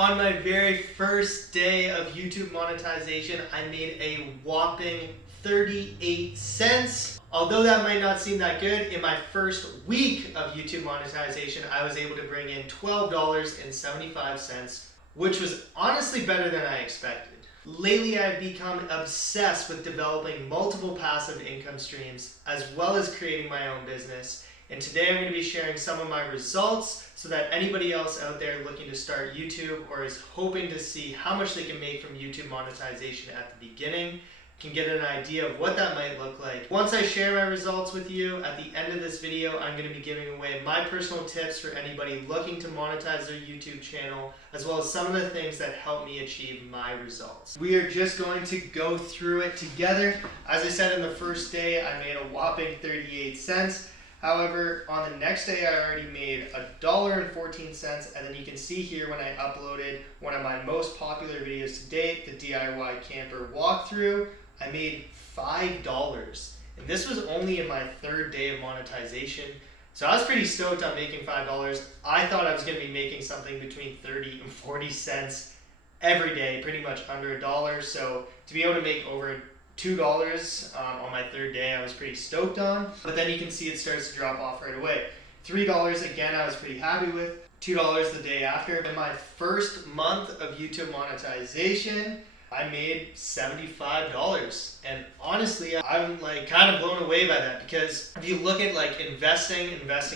On my very first day of YouTube monetization, I made a whopping 38 cents. Although that might not seem that good, in my first week of YouTube monetization, I was able to bring in $12.75, which was honestly better than I expected. Lately, I've become obsessed with developing multiple passive income streams, as well as creating my own business. And today I'm going to be sharing some of my results so that anybody else out there looking to start YouTube or is hoping to see how much they can make from YouTube monetization at the beginning can get an idea of what that might look like. Once I share my results with you, at the end of this video, I'm going to be giving away my personal tips for anybody looking to monetize their YouTube channel, as well as some of the things that help me achieve my results. We are just going to go through it together. As I said, in the first day, I made a whopping 38 cents. However, on the next day, I already made $1.14, and then you can see here when I uploaded one of my most popular videos to date, the DIY camper walkthrough, I made $5. And this was only in my third day of monetization. So I was pretty stoked on making $5. I thought I was going to be making something between 30 and 40 cents every day, pretty much under $1. So to be able to make over $2 on my third day, I was pretty stoked on. But then you can see it starts to drop off right away. $3 again, I was pretty happy with. $2 the day after. In my first month of YouTube monetization, I made $75. And honestly, I'm like kind of blown away by that, because if you look at like investing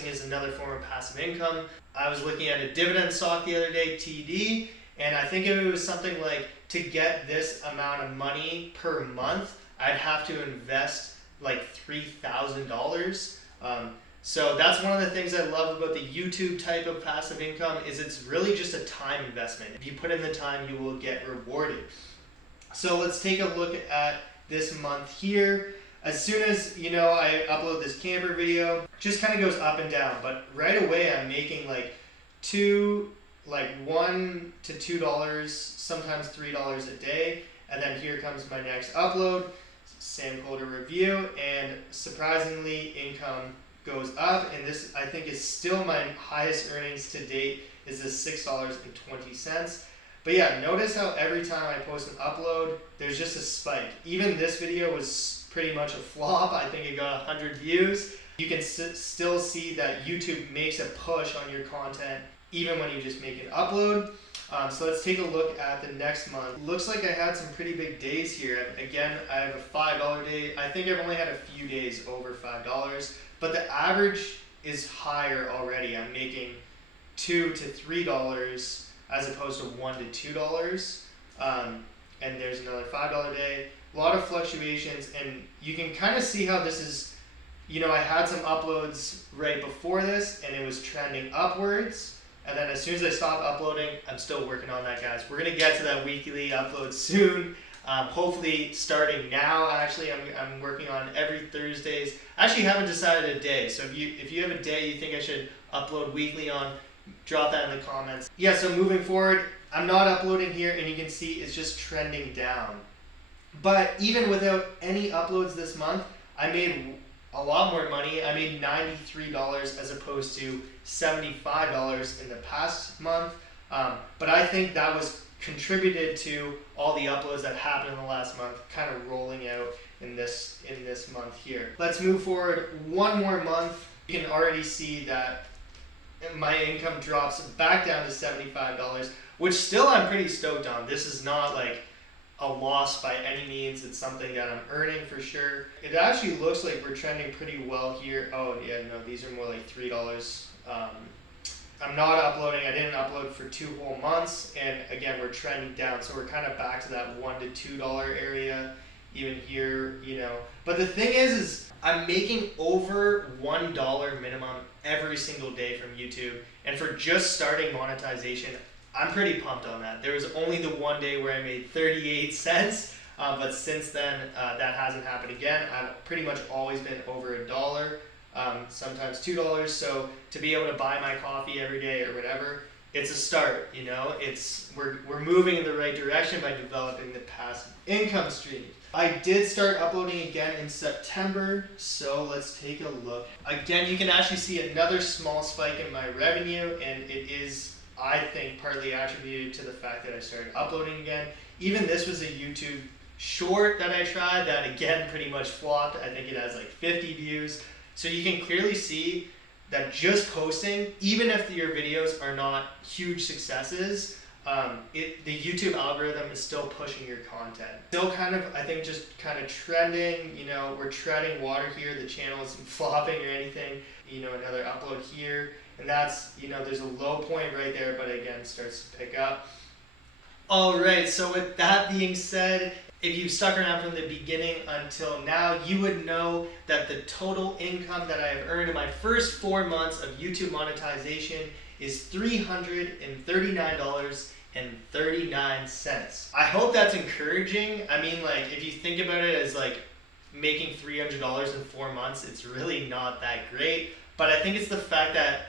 is another form of passive income. I was looking at a dividend stock the other day, TD, and I think if it was something like to get this amount of money per month, I'd have to invest like $3,000. So that's one of the things I love about the YouTube type of passive income is it's really just a time investment. If you put in the time, you will get rewarded. So let's take a look at this month here. As soon as, I upload this camper video, just kind of goes up and down. But right away, I'm making like $1 to $2, sometimes $3 a day. And then here comes my next upload, Sam Colder review, and surprisingly, income goes up. And this, I think, is still my highest earnings to date, is this $6.20. But yeah, notice how every time I post an upload, there's just a spike. Even this video was pretty much a flop. I think it got 100 views. You can still see that YouTube makes a push on your content even when you just make an upload. So let's take a look at the next month. Looks like I had some pretty big days here. Again, I have a $5 day. I think I've only had a few days over $5, but the average is higher already. I'm making $2 to $3 as opposed to $1 to $2. And there's another $5 day. A lot of fluctuations, and you can kind of see how this is, I had some uploads right before this and it was trending upwards. And then as soon as I stopped uploading, I'm still working on that, guys. We're going to get to that weekly upload soon. Hopefully starting now, actually, I'm working on every Thursdays. I actually haven't decided a day. So if you have a day you think I should upload weekly on, drop that in the comments. Yeah, so moving forward, I'm not uploading here, and you can see it's just trending down. But even without any uploads this month, I made a lot more money. I made $93 as opposed to $75 in the past month. But I think that was contributed to all the uploads that happened in the last month kind of rolling out in this month here. Let's move forward one more month. You can already see that my income drops back down to $75, which still I'm pretty stoked on. This is not like a loss by any means. It's something that I'm earning for sure. It actually looks like we're trending pretty well here. Oh yeah, no, these are more like $3. I'm not uploading. I didn't upload for 2 whole months, and again, we're trending down, so we're kind of back to that $1 to $2 area even here, But the thing is I'm making over $1 minimum every single day from YouTube, and for just starting monetization, I'm pretty pumped on that. There was only the one day where I made 38 cents, but since then, that hasn't happened again. I've pretty much always been over $1, sometimes $2. So to be able to buy my coffee every day or whatever, it's a start. We're moving in the right direction by developing the passive income stream. I did start uploading again in September, so let's take a look. Again, you can actually see another small spike in my revenue, and it is I think partly attributed to the fact that I started uploading again. Even this was a YouTube short that I tried that again pretty much flopped. I think it has like 50 views. So you can clearly see that just posting, even if your videos are not huge successes, the YouTube algorithm is still pushing your content. Still kind of, I think, just kind of trending. You know, we're treading water here. The channel isn't flopping or anything. You know, another upload here, and that's, you know, there's a low point right there, but again, starts to pick up. All right, so with that being said, if you've stuck around from the beginning until now, you would know that the total income that I have earned in my first 4 months of YouTube monetization is $339.39. I hope that's encouraging. I mean, like, if you think about it as like making $300 in 4 months, it's really not that great. But I think it's the fact that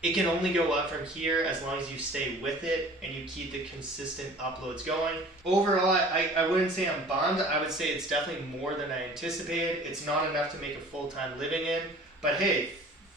it can only go up from here as long as you stay with it and you keep the consistent uploads going. Overall, I wouldn't say I'm bummed. I would say it's definitely more than I anticipated. It's not enough to make a full-time living in. But hey,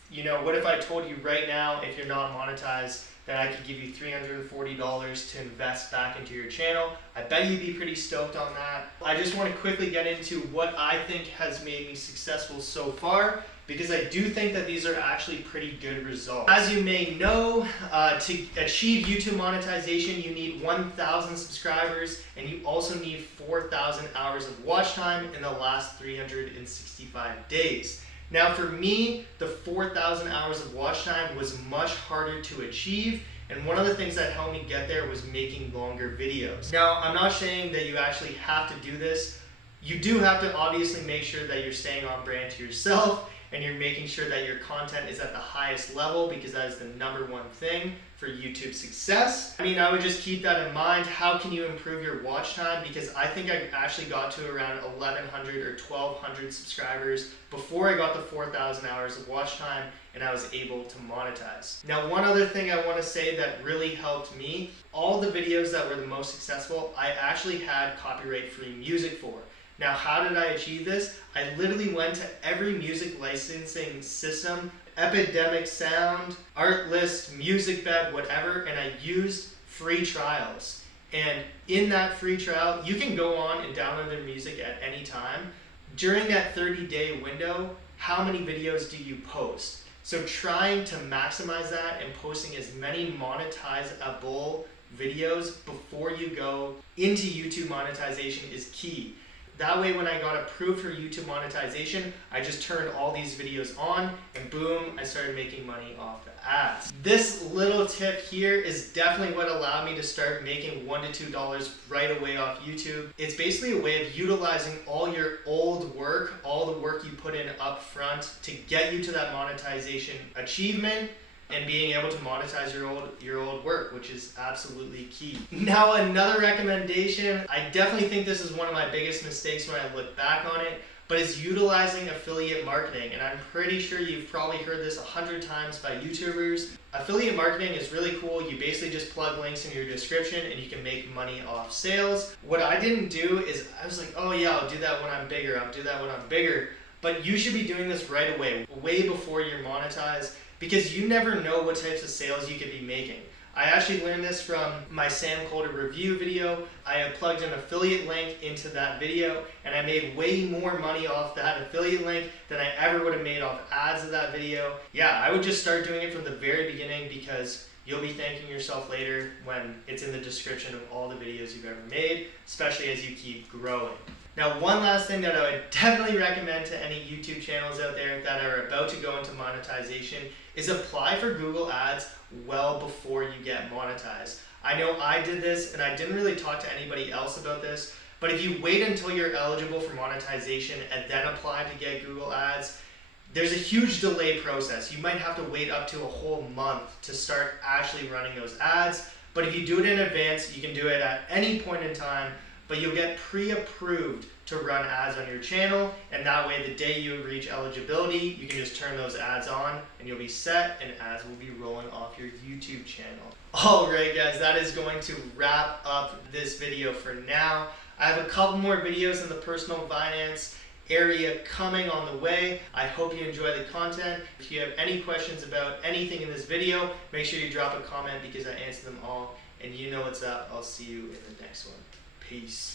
you know, what if I told you right now, if you're not monetized, that I could give you $340 to invest back into your channel? I bet you'd be pretty stoked on that. I just want to quickly get into what I think has made me successful so far, because I do think that these are actually pretty good results. As you may know, to achieve YouTube monetization, you need 1,000 subscribers, and you also need 4,000 hours of watch time in the last 365 days. Now for me, the 4,000 hours of watch time was much harder to achieve, and one of the things that helped me get there was making longer videos. Now, I'm not saying that you actually have to do this. You do have to obviously make sure that you're staying on brand to yourself, and you're making sure that your content is at the highest level, because that is the #1 thing for YouTube success. I mean, I would just keep that in mind. How can you improve your watch time? Because I think I actually got to around 1,100 or 1,200 subscribers before I got the 4,000 hours of watch time, and I was able to monetize. Now, one other thing I want to say that really helped me, all the videos that were the most successful, I actually had copyright-free music for. Now, how did I achieve this? I literally went to every music licensing system, Epidemic Sound, Artlist, MusicBed, whatever, and I used free trials. And in that free trial, you can go on and download their music at any time. During that 30-day window, how many videos do you post? So trying to maximize that and posting as many monetizable videos before you go into YouTube monetization is key. That way, when I got approved for YouTube monetization, I just turned all these videos on, and boom, I started making money off the ads. This little tip here is definitely what allowed me to start making $1 to $2 right away off YouTube. It's basically a way of utilizing all your old work, all the work you put in up front to get you to that monetization achievement, and being able to monetize your old work, which is absolutely key. Now, another recommendation, I definitely think this is one of my biggest mistakes when I look back on it, but it's utilizing affiliate marketing. And I'm pretty sure you've probably heard this 100 times by YouTubers. Affiliate marketing is really cool. You basically just plug links in your description and you can make money off sales. What I didn't do is I was like, oh yeah, I'll do that when I'm bigger. I'll do that when I'm bigger. But you should be doing this right away, way before you're monetized, because you never know what types of sales you could be making. I actually learned this from my Sam Colder review video. I had plugged an affiliate link into that video, and I made way more money off that affiliate link than I ever would have made off ads of that video. Yeah, I would just start doing it from the very beginning, because you'll be thanking yourself later when it's in the description of all the videos you've ever made, especially as you keep growing. Now, one last thing that I would definitely recommend to any YouTube channels out there that are about to go into monetization is apply for Google Ads well before you get monetized. I know I did this, and I didn't really talk to anybody else about this, but if you wait until you're eligible for monetization and then apply to get Google Ads, there's a huge delay process. You might have to wait up to a whole month to start actually running those ads, but if you do it in advance, you can do it at any point in time, but you'll get pre-approved to run ads on your channel, and that way the day you reach eligibility, you can just turn those ads on and you'll be set, and ads will be rolling off your YouTube channel. Alright guys, that is going to wrap up this video for now. I have a couple more videos in the personal finance area coming on the way. I hope you enjoy the content. If you have any questions about anything in this video, make sure you drop a comment because I answer them all. And you know what's up. I'll see you in the next one. Peace.